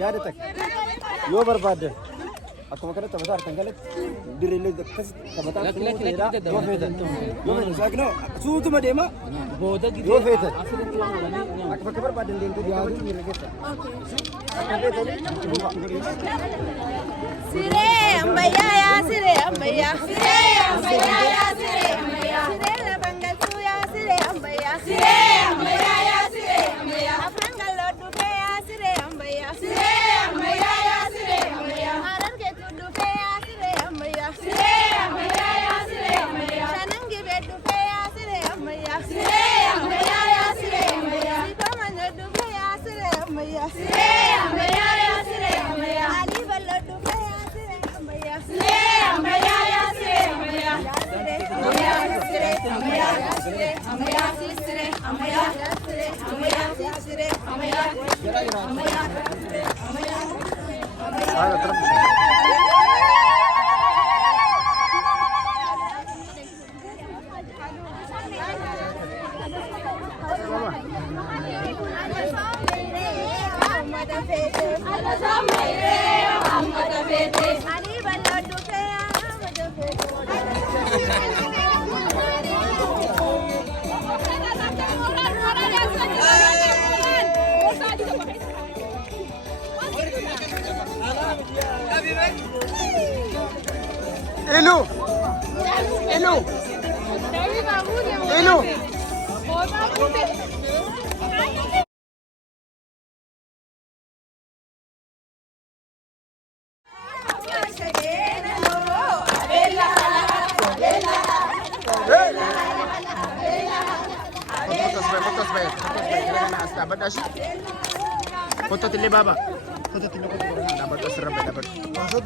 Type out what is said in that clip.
yaadatak yoo barbaadde akkuma kanatti taphataa harkaan galatti dirreellee akkas taphataa yoo feetan saaknoo suutuma deema yoo feetan akka bakka barbaaddan deemtee yaaduu irra geessa akka feetanii siree ammayyaa yaa siree ammayyaa siree ammayyaa yaa siree ammayyaa siree labangaltuu yaa siree ammayyaa siree ammayyaa yaa siree ammayyaa afran gallooddu fee yaa siree ammayyaa siree ammayyaa yaa siree ammayyaa haran keetu dhufee yaa siree ammayyaa siree ammayyaa yaa siree ammayyaa shanan gibeeddu fee yaa siree ammayyaa siree ammayyaa yaa siree ammayyaa sitoomanyo dhufee yaa siree ammayyaa siree ammayyaa yaa siree ammayyaa alii ballooddu fee yaa siree ammayyaa siree ammayyaa yaa siree ammayyaa yaa siree ammayyaa siree ammayyaa yaa siree ammayyaa siree ammayyaa yaa siree ammayyaa siree ammayyaa ammayyaa Hello. Hello. Hello. Foto tili baba. Foto tili dapat serem dapat. Maksud